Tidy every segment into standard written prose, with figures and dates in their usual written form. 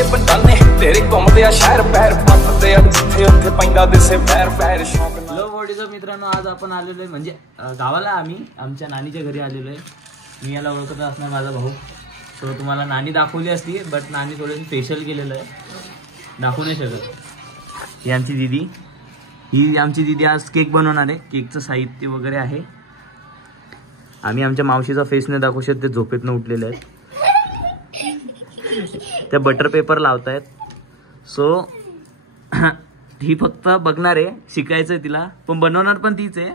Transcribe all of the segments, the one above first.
के पंडाने तेरे घुमते आ शहर पैर पत्ते जिथे उत्थे पैंदा दिसे पैर पैर शौक। हॅलो व्हॉट्सअप मित्रांनो, आज आपण आलेलो आहे म्हणजे गावाला, आम्ही आमच्या नानीच्या घरी आलेलो आहे. मी याला ओळखत असणार, माझा भाऊ. तो तुम्हाला नानी दाखवली असती, बट नानी थोडंसं स्पेशल केलेलं आहे, दाखवू नाही शकत. ही आमची दिदी, ही आमची दिदी आज केक बनवणार आहे. केकचं साहित्य वगैरे आहे. आम्ही आमच्या मावशीचा फेस नाही दाखवू शकत, ते झोपेतनं उठलेले आहेत. त्या बटर पेपर लावतायत. सो ही फक्त बघणार आहे, शिकायचं आहे तिला, पण बनवणार पण तीच आहे.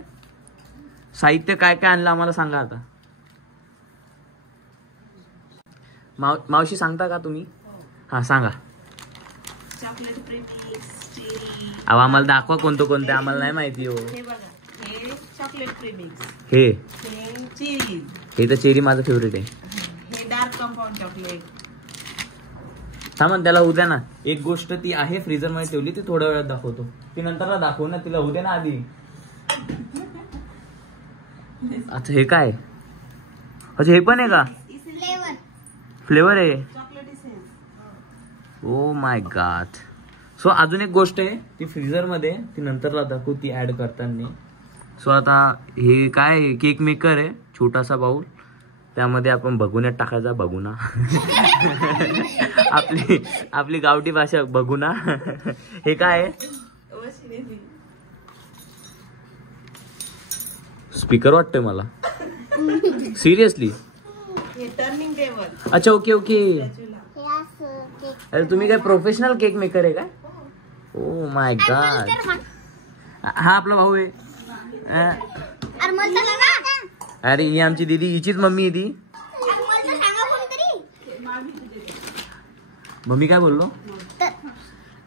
साहित्य काय काय आणलं आम्हाला सांगा आता. मावशी सांगता का तुम्ही? हा सांगा. Chocolate premix, cherry. अहो आम्हाला दाखवा कोणतं कोणतं, आम्हाला नाही माहिती हो. हे बघा, हे चॉकलेट प्रीमिक्स, हे चेरी. हे तर चेरी माझं फेवरेट आहे. हे डार्क कंपाऊंड चॉकलेट. थांबा त्याला उद्या ना, एक गोष्ट ती आहे फ्रीजर मध्ये ठेवली, ती थोड्या वेळात दाखवतो. ती नंतर दाखवू ना, तिला उद्या ना आधी. अच्छा हे काय? अच्छा हे पण आहे का? फ्लेवर आहे. Oh my God. सो अजून एक गोष्ट आहे, ती फ्रीजर मध्ये, ती नंतरला दाखवू, ती ऍड करताना. सो आता हे काय, केक मेकर आहे, छोटासा बाउल. त्यामध्ये आपण भगुन्यात टाकायचा, भगुना. आपली गावठी भाषा भगुना. हे काय आहे? स्पीकर वाटतोय मला, सिरियसली. Turning table. अच्छा ओके ओके. अरे तुम्ही काय प्रोफेशनल केक मेकर आहे काय? Oh my God. हा आपला भाऊ आहे. अरे ही आमची दीदी, हिचीच मम्मी आहे ती. मम्मी काय बोललो?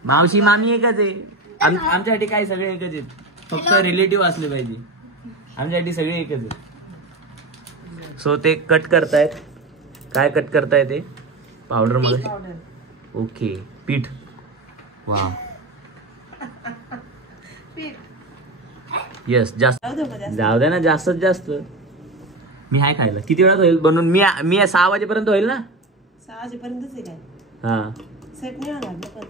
मावशी मामी एकच आहे. आमच्यासाठी काय सगळे एकच आहेत, फक्त रिलेटिव्ह असले पाहिजे. आमच्यासाठी सगळे एकच आहेत. सो ते कट करतायत. काय कट करताय ते? पावडर मध्ये. ओके पीठ. वा येस, जास्त जाऊ द्या ना, जास्तीत जास्त. मी हाय खायला. किती वेळात होईल बनवून? मी 6 वाजेपर्यंत होईल ना? 6 वाजेपर्यंतच आहे काय? हा सेट नाही होणार ना पण.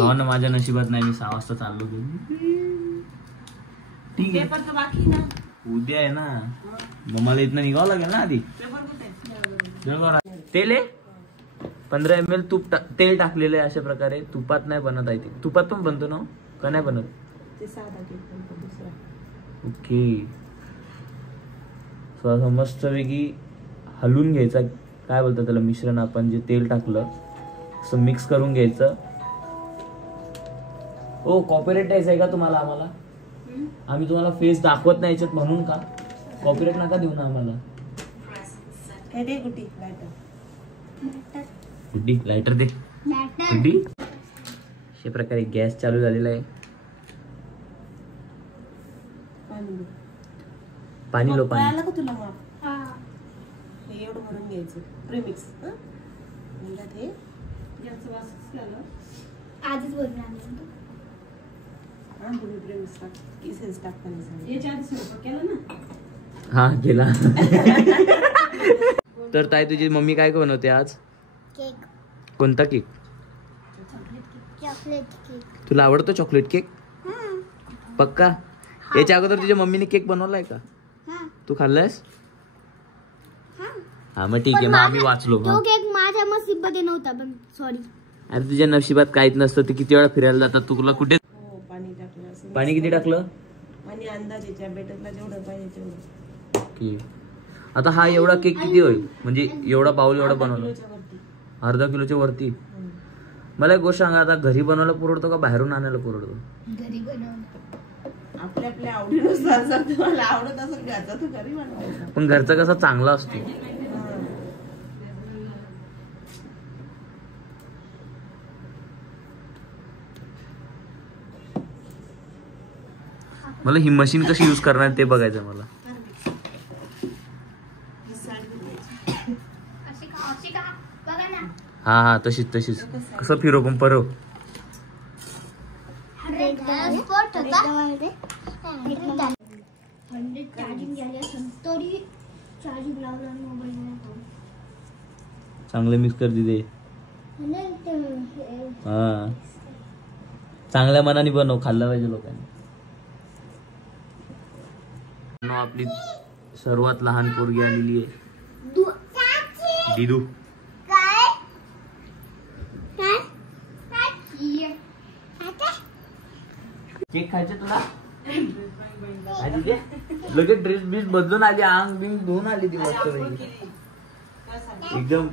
हो ना, माझ्या नशिबात नाही. मी 6 वाजता चाललो गेलो. ठीक आहे, पेपर तर बाकी ना. उद्या आहे ना, मग मला इथनं निघावं लागेल ना आधी. तेल आहे 15 ml तूप तेल टाकलेलं आहे. अशा प्रकारे तुपात नाही बनत आहे. ते तुपात पण बनतो ना का नाही बनत? ते साधा केक बनतो दुसरा. ओके. सो असं मस्तपैकी हलवून घ्यायचा. काय बोलतात त्याला, मिश्रण आपण जे तेल टाकलं असं मिक्स करून घ्यायचं. ओ कॉपीराइट द्यायचं आहे का तुम्हाला? आम्हाला, आम्ही तुम्हाला फेस दाखवत नाही याच्यात म्हणून का कॉपीराइट नका देऊ ना आम्हाला. हे दे गुटी लायटर. गुड्डी लायटर दे. गुड्डी. अशा प्रकारे गॅस चालू झालेला आहे. पाणी लो पाणी. आलं का तुला? मग हे एवढं भरून घ्यायचं प्रीमिक्स. हे याचं वासच लागलं. आजच बनवून आणलं. तुम्ही प्रीमिक्स टाक, किसेस टाकताना सांग. याच्या आधी स्वयंपाक केला ना? हा केला. तर ताई तुझी मम्मी काय बनवते आज? केक. कोणता केक? Chocolate cake. तुला आवडतो चॉकलेट केक? पक्का? याच्या अगोदर तुझ्या मम्मीने केक बनवलाय का? तू खाल्लायस? हा मग ठीक आहे, मग आम्ही वाचलो. तो केक माझ्या नशिबात नव्हता, पण सॉरी. अरे तुझ्या नशिबात काहीच नसतं. ते किती वेळा फिरायला जातात, तुला कुठे? पाणी टाकलं. पाणी किती टाकलं? आणि अंदाजेच्या बेटरला जेवढं पाहिजे तेवढं. ओके. आता हा एवढा केक किती होईल? म्हणजे एवढा बाउल एवढा बनवला? अर्धा किलोच्या वरती. मला एक गोष्ट सांगा, आता घरी बनवायला पुरवतो का बाहेरून आणायला पुरवतो? घरी बनवलं. आपल्या आपल्या आवडीनुसार जर तुम्हाला आवडत असेल घरचा तर घरी बनवायचा. पण घरचा कसा चांगला असतो. मला ही मशीन कशी यूज करणार ते बघायचं मला. हा हा तशीच तशीच. कसं फिरो पण परव. चांगले मिक्स कर दिदे. हा चांगल्या मनाने बनव, खाल्लं पाहिजे लोकांनी. आपली सर्वात लहान पोरगी आलेली आहे, दिदू. केक खायचं तुला? लगेच ड्रेस बीस बदलून आली, अंग बिंग धुवून आली ती मस्त एकदम.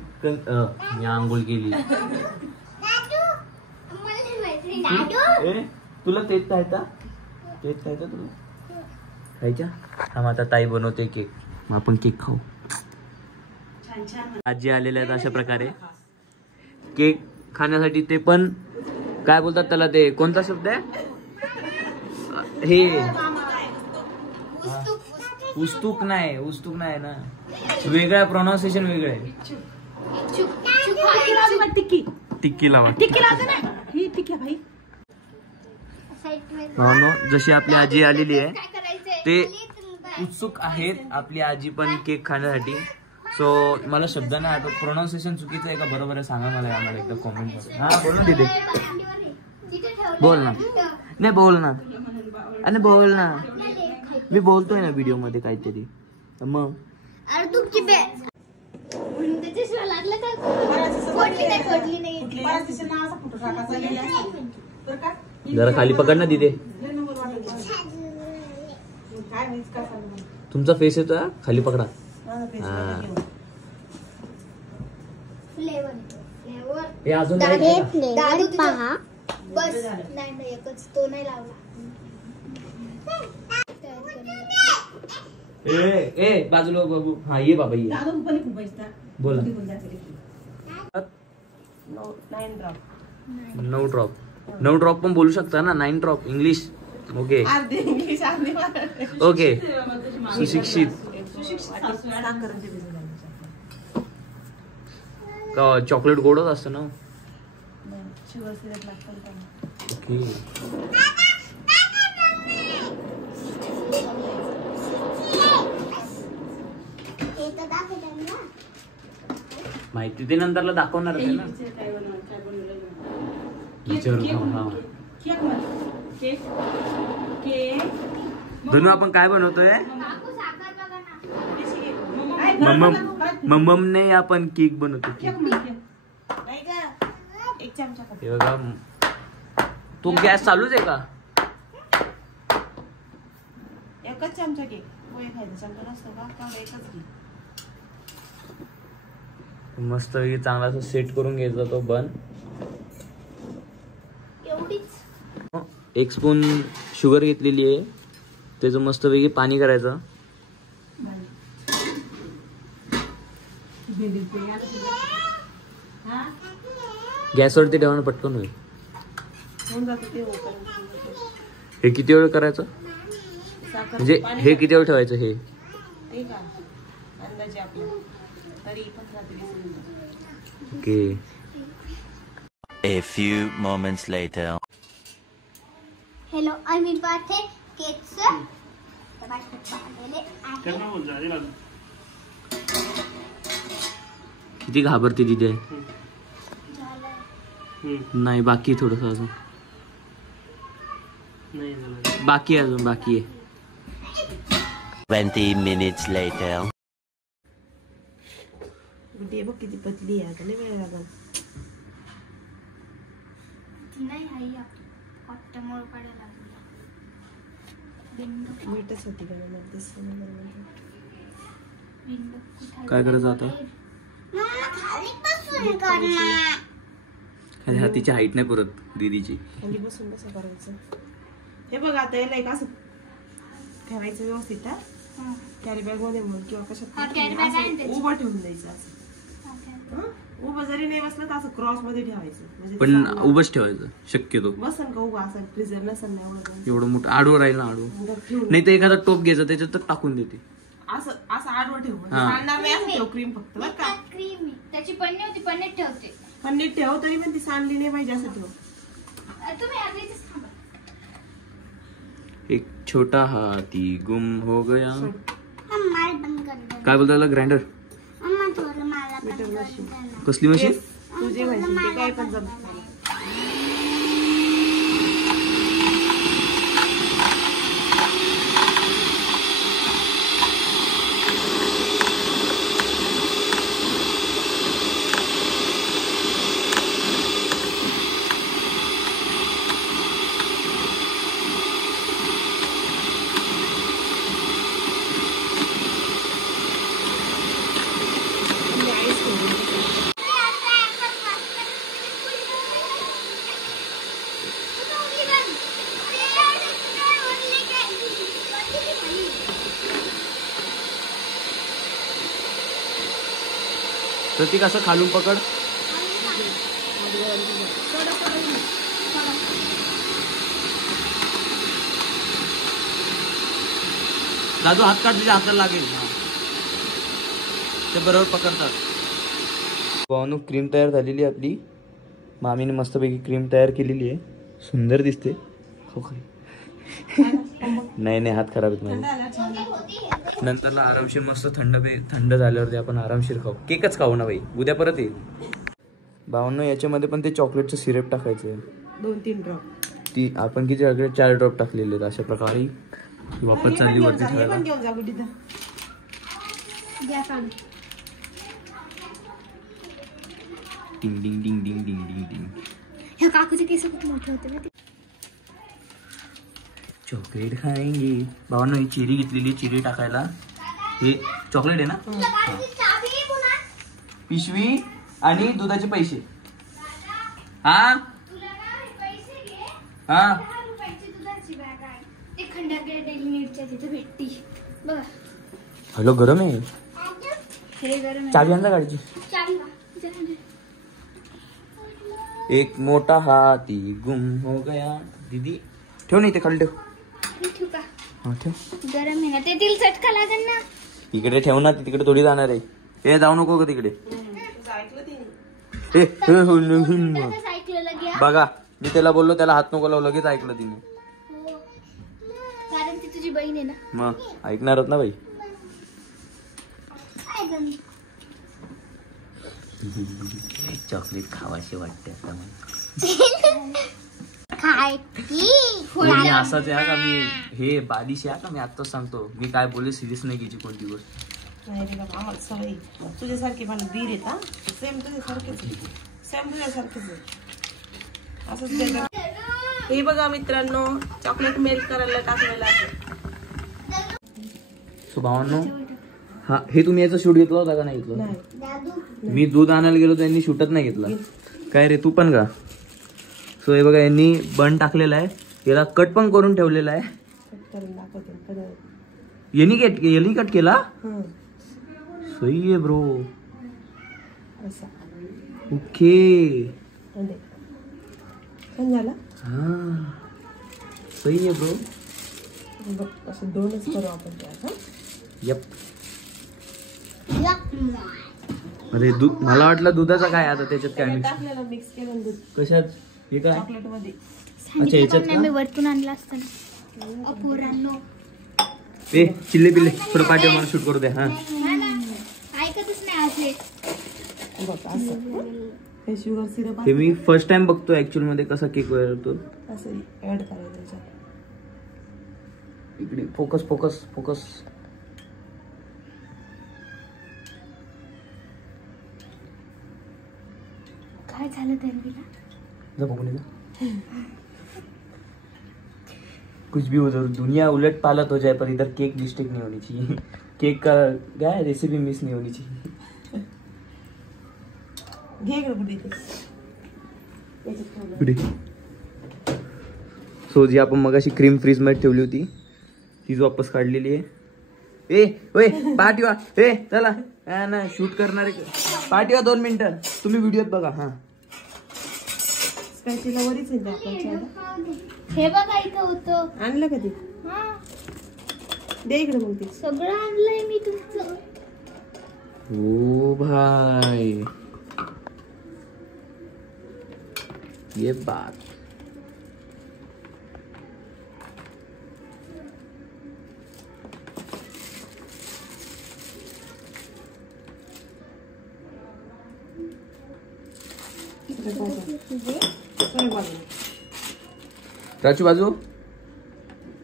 मी आंघोळ केली. तुला तेच खायचा? तेच खायचा तुला? खायच्या? हा आता ताई बनवते केक, मग आपण केक खाऊ. आजी आलेल्या आहेत अशा प्रकारे केक खाण्यासाठी. ते पण काय बोलतात त्याला, ते कोणता शब्द आहे हे? उस्तुक नाही, उस्तुक नाही ना, वेगळं प्रोनाउन्सिएशन वेगळं आहे. टिक्की लावा. जशी आपली आजी आलेली आहे ते उत्सुक आहेत आपली आजी पण केक खाण्यासाठी. सो मला शब्द नाही आठवत, प्रोनाउन्सिएशन चुकीचं आहे का बरोबर आहे सांगा मला आम्हाला एकदा कॉमेंट मध्ये. हा बोल ना तिथे, बोल ना. नाही बोल ना, अरे बोल ना, मी बोलतोय ना व्हिडिओ मध्ये काहीतरी. मग जरा खाली पकड ना तिथे, तुमचा फेस येतो खाली पकडा. हे अजून पहा बस. नाही एकच, तो नाही लावला. ए बाजूला बाबू. हा ये बाबा ये, बोला. 9 ड्रॉप. 9 ड्रॉप पण बोलू शकता ना, 9 ड्रॉप इंग्लिश. ओके ओके, सुशिक्षित. चॉकलेट गोडच असतं ना. ओके माहिती ते नंतरला दाखवणार आहे ना. धनु आपण काय बनवतोय? मम्ममने आपण केक बनवतो. हे बघा, तो गॅस चालूच आहे का? एकच चमचा केक, खायचा चमचा नसतो का? एकच घे. मस्त चांगला असं सेट करून घ्यायचा तो बन. 1 स्पून शुगर घेतलेली आहे, त्याचं मस्तपैकी पाणी करायचं. गॅसवरती ठेवणं पटकन होईल. हे किती वेळ करायचं म्हणजे हे किती वेळ ठेवायचं हे? Okay. A few moments later. Hello, आम्ही पाहते केकचं. किती घाबरते तिथे. नाही बाकी थोडस अजून बाकी आहे, अजून बाकी आहे. 20 minutes later. बघ किती पतली आहे, आता वेळ लागला. नाही आई ऑक्टोबर काढायला मीठच होती का काय करायचं आता? अरे हा तिची हाईट नाही पुरत दीदीची. खाली बसून कसं करायचं हे बघ. आता याला एक असं ठेवायचं व्यवस्थित, कॅरी बॅग मध्ये म्हणून किंवा कशात उभं ठेवून द्यायचं. असं उभं जरी नाही बसलं तर असं क्रॉस मध्ये ठेवायचं, म्हणजे पण उभंच ठेवायचं शक्यतो. बसन का उभं असं फ्रीजर नसेल ना एवढं मोठं आडवं राहील ना, आडवं नाही तर एखादा टोप घ्यायचा त्याच्यात टाकून देते. असं असं आडवं ठेव, सांडणार नाही असं ठेव. क्रीम फक्त बरं का, क्रीम त्याची पन्नी होती, पन्नीत ठेवते. पन्नीत ठेव तरी पण ती सांडली नाही पाहिजे असं ठेव. तुम्ही अर्धीच थांबा. एक छोटा हाती गुम हो गया. मला बंद कर. काय बोलता ग्राइंडर? कसली मशीन? तू जे म्हणशील ते काय पण जमत. प्रतीक असं खालून पकड. दादू हात काढ, तुझ्या हाताला लागेल. ते बरोबर पकडतात. भावनू क्रीम तयार झालेली आपली. मामीने मस्तपैकी क्रीम तयार केलेली आहे. सुंदर दिसते. नाही हात खराब आहेत माझे. नंतरला आरामशीर मस्त थंड झाल्यावरती आपण आरामशीर खाऊ. केकच खाऊ ना बाई, उद्या परत येईल. भावनो याच्यामध्ये पण ते चॉकलेटचं सिरप टाकायचं आहे. 2-3 ड्रॉप. ती आपण किती 4 ड्रॉप टाकलेले आहेत. अशा प्रकारे वापस चालली वरती ठेवायला. डिंग डिंग डिंग डिंग डिंग डिंग डिंग. ह्या काकूचे केस खूप मोठे होते ना. चॉकलेट खाएंगे. भावांनो ही चिरी घेतलेली, चिरी टाकायला. हे चॉकलेट आहे ना. पिशवी आणि दुधाचे पैसे. हा हा हॅलो, गरम आहे. चाबी आणला गाडीची. एक मोठा हाती गुम हो गया. दीदी ठेव नाही ते खाली ठेव. ठेव. गरम आहे ना ते. दिल चटका लागेल ना. इकडे ठेव ना, तिकडे थोडी जाणार आहे. हे जाऊ नको का तिकडे. बघा मी त्याला बोललो, त्याला हात नको लावू, लगेच ऐकलं तिने. कारण ती तुझी बहीण आहे ना. मग ऐकणारच ना बाई. चॉकलेट खावाशी वाटते आता असाच आहे का मी. हे बालिश आहे का मी आत्ताच सांगतो. मी काय बोलले सिरियस नाही घ्यायची कोणती गोष्ट. नाही रे बाबा, आम्हाला सवय. तुझ्यासारखे मला दीर येतात. सेम तुझ्यासारखेच. सेम तुझ्यासारखेच असंच. हे बघा मित्रांनो, चॉकलेट मेल्ट करायला टाकलेलं आहे. सो भावांनो, हा हे तुम्ही याचा शूट घेतला होता का नाही घेतला. मी दूध आणायला गेलो त्यांनी शूटच नाही घेतला. काय रे तू पण का. सो हे बघा यांनी बन टाकलेला आहे. याला कट पण करून ठेवलेला आहे. यांनी कट केला. सही आहे ब्रो. ओके झाला. हा सही आहे ब्रो. असं 2च करू आपण. यप. अरे दूध, मला वाटलं दुधाचा काय आता त्याच्यात काय मिक्स केलं दूध. कशात. हे काय चॉकलेट मध्ये. अच्छा याच्यात मी वरतून आणला असताना. अपोरांनो ए चिल्ले पिल्ले थोडं पाठी मला शूट करू दे. हा ऐकतच नाही असले. बघ असं हे शुगर सिरप हे मी फर्स्ट टाइम बघतो ऍक्च्युअल मध्ये कसा केक बनवतो. असं ऍड करायचं त्याच्यात. इकडे फोकस फोकस फोकस. काय झालं तन्वीला. जा बघून ये. कुछ भी हो जाए, दुनिया उलट पालट हो जाए, पर इधर केक मिस्टेक नहीं होनी चाहिए. केक का क्या है, रेसिपी मिस नहीं होनी चाहिए. सो जी आपण मगाशी क्रीम फ्रीज मध्ये ठेवली होती तीच वापस काढलेली आहे. ए ओए पाठवा. ए चला ना शूट करणार आहे. पाठवा 2 मिनिटं. तुम्ही व्हिडिओत बघा. हा हे बघा इथं होतं. आणलं का ते. दे इकडे मग ते. सगळं आणलंय मी तुमचं. ओ भाई ये बात. प्राची बाजू.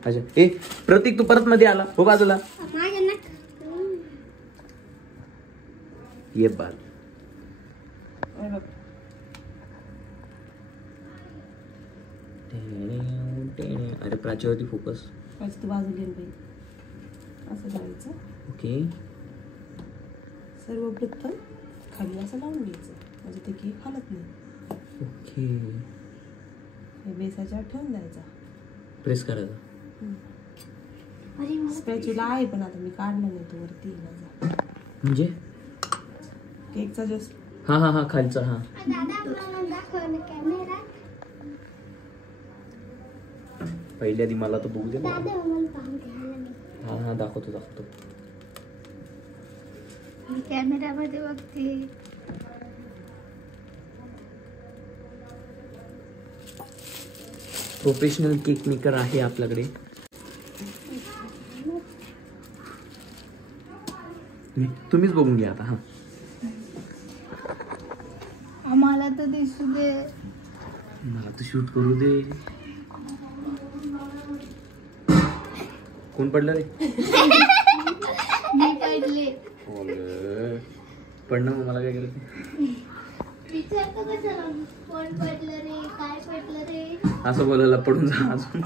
अच्छा ए प्रतीक तू परत मध्ये आला हो बाजूला ये बाल. अरे प्राच्यावरती फोकस. तू बाजूला असं जायचं. ओके सर्वप्रथम खाली असं लावून घ्यायचं म्हणजे ते केक हालत नाही. ओके बेसाच्या ठेवून द्यायचा. प्रेस करायचा. स्पॅच्युला आहे पण आता मी काढणार नाही तो वरती माझा म्हणजे केकचा जो हा हा हा खालचा. हा पहिल्या आधी मला तर बघू दे. हा हा दाखवतो दाखवतो. कॅमेरामध्ये बघते. प्रोफेशनल केक मेकर आहे आपल्याकडे. तुम्हीच बघून घ्या आता. हा आम्हाला तर दिसू दे. मला तर शूट करू दे. कोण पडलं रे? मी पडले. पडणं मग मला काय केलं विचारतो कसं कोण पडलं रे काय पडलं रे असं बोलायला पडून जा अजून.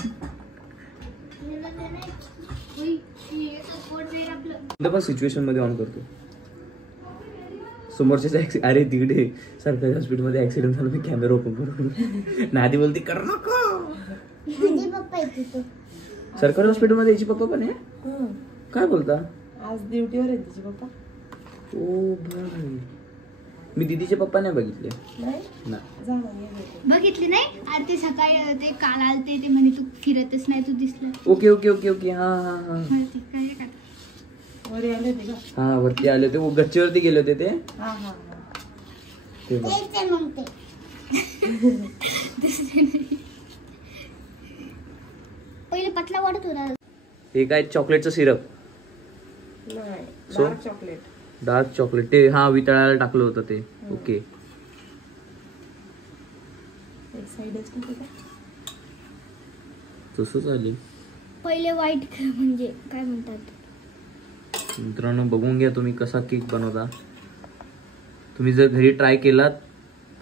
पण सिच्युएशन मध्ये ऑन करतो. समोरच्या अरे तिकडे सरकारी हॉस्पिटलमध्ये ऍक्सिडेंट झाला. मी कॅमेरा ओपन करून नादी बोलते कर नको. सरकारी हॉस्पिटलमध्ये याची पप्पा पण आहे. काय बोलता? आज ड्युटीवर आहे तिचे पप्पा. ओ भाई मी दीदीचे पप्पा नाही बघितले. बघितली नाही. अरे ते सकाळी ते काल आलते ते म्हणे तू फिरतच नाही तू दिसलं. Okay okay okay okay. हा हा हा वर आले होते का? हा वरती आले होते. गच्चीवरती गेले होते ते. हा हा पहिले पतला वाटत होता. हे काय चॉकलेटचं सिरप. नाही So? Dark chocolate. Dark chocolate ते हा वितळायला टाकलं होतं ते. ओके एक साइडच होते का? तसंच आली. पहिले वाईट म्हणजे काय म्हणतात. मित्रांनो बघून घ्या तुम्ही कसा केक बनवता. तुम्ही जर घरी ट्राय केलात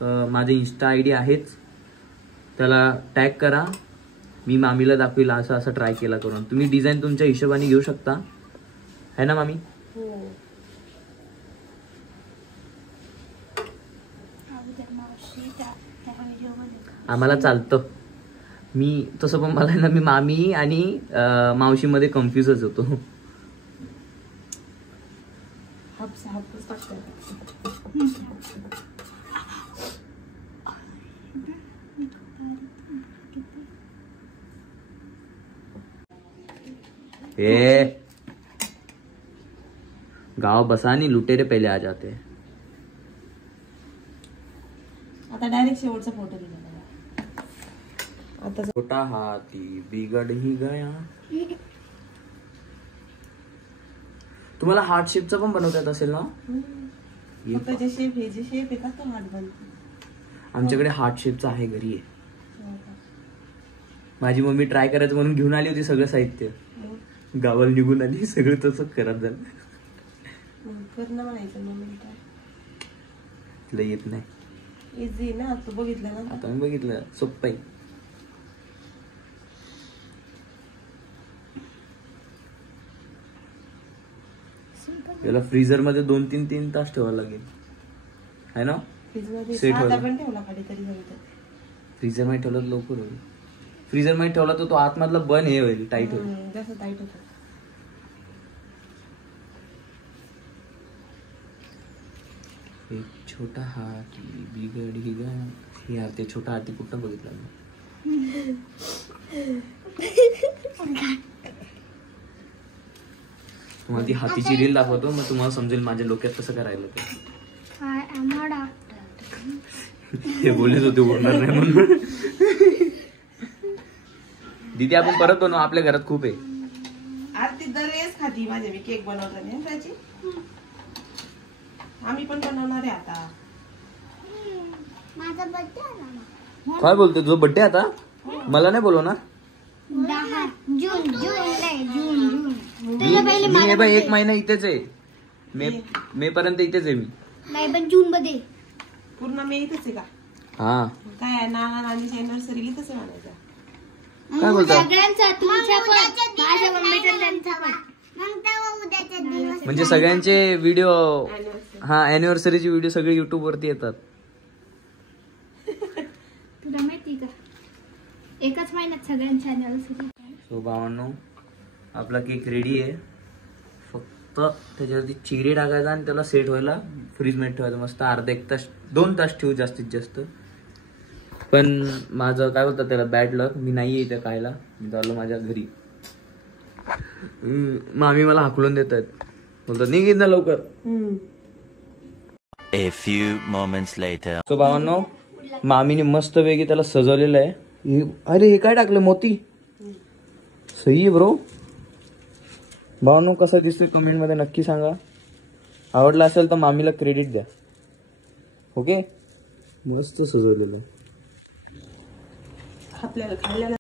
तर माझे इंस्टा आय डी आहेच. त्याला टॅग करा. मी मामीला दाखवील असं असं ट्राय केला करून. तुम्ही डिझाईन तुमच्या हिशोबाने घेऊ शकता है ना मामी. हो आम्हाला चालतं. मी तसं पण मला ना मी मामी आणि मावशीमध्ये कन्फ्युजच होतो. हापूस टाकतात. ए गाँव बसानी लुटेरे पहले आ जाते हैं. आता डायरेक्ट शेवटचा फोटो दिला. आता छोटा हाती बिगड़ ही गया. तुम्हाला हार्ट शेपचा पण बनवता येत असेल ना. फक्त जे शेप हे जे शेप आहे का तो हार्ट बनतो. आमच्याकडे हार्ट शेपचा आहे घरी आहे. माझी मम्मी ट्राय करायचं म्हणून घेऊन आली होती सगळं साहित्य. गावाला निघून आली सगळं तसं करत झालं. करणं म्हणायचं मम्मी काय तुला येत नाही. इझी ना तू बघितलं ना. आता मी बघितलं सोप्प आहे. याला फ्रीजर मध्ये 2-3 तास ठेवावं लागेल है ना. सेट आता पण ठेवला खाली तरी जमतं. फ्रीजर मध्ये ठेवलं तर लवकर होईल. फ्रीजर मध्ये ठेवला तर तो आतमधला बन हे होईल टाईट होईल. जास्त टाईट होतं. एक छोटा हाती बिगड़ ही गया. यार ते छोटा हाती कुठं बघितलं मी. तुम्हाला ती हातीची रील दाखवतो मग तुम्हाला समजेल माझ्या डोक्यात कसं करायला ते. हे बोलत होते उडणार नाही म्हणून. दीदी आपण परत बनवू. आपल्या घरात खूप आहे. आज ती दरवेळेस खाती माझे मी केक बनवताना त्याची. आम्ही पण बनवणार आहे आता. माझा बर्थडे आला ना. काय बोलते तुझा बर्थडे आता? मला नाही बोलव ना. 10 जून जून. तुला पहिले मी बाई 1 महिना इथेच आहे. मे पर्यंत इथेच आहे मी. नाही पण जून मध्ये पूर्ण मे इथंच आहे का? हा काय नाना नानीच्या अॅनिव्हर्सरी इथंच आहे म्हणायचं. काय बोलता? सगळ्यांचा तुमच्या पण माझ्या मम्मीचा त्यांचा पण मग तेव्हा उद्याच्या दिवस म्हणजे सगळ्यांचे व्हिडिओ हा अॅनिव्हर्सरीचे व्हिडिओ सगळे युट्यूब वरती येतात. तुला माहिती का एकाच महिन्यात सगळ्यांच्या अॅनिव्हर्सरी. सो भावांनो आपला केक रेडी आहे. फक्त त्याच्यावरती चिरे टाकायचा आणि त्याला सेट व्हायला फ्रीज मध्ये ठेवायचं. मस्त अर्धा 1 तास 2 तास ठेवू जास्तीत जास्त. पण माझं काय बोलतात त्याला बॅड लक. मी नाही इथे खायला. मी चाललो माझ्या घरी. मामी मला हाकलून देत आहेत. बोलतात निघ ना लवकर. A few moments later. So भावांनो मामीने मस्त पैकी त्याला सजवलेलं आहे. अरे हे काय टाकलं मोती. सही आहे ब्रो. भावांनो कसा दिसतोय कमेंट मध्ये नक्की सांगा. आवडला असेल तर मामीला क्रेडिट द्या. ओके मस्त सजवलेलं. आपल्याला खायला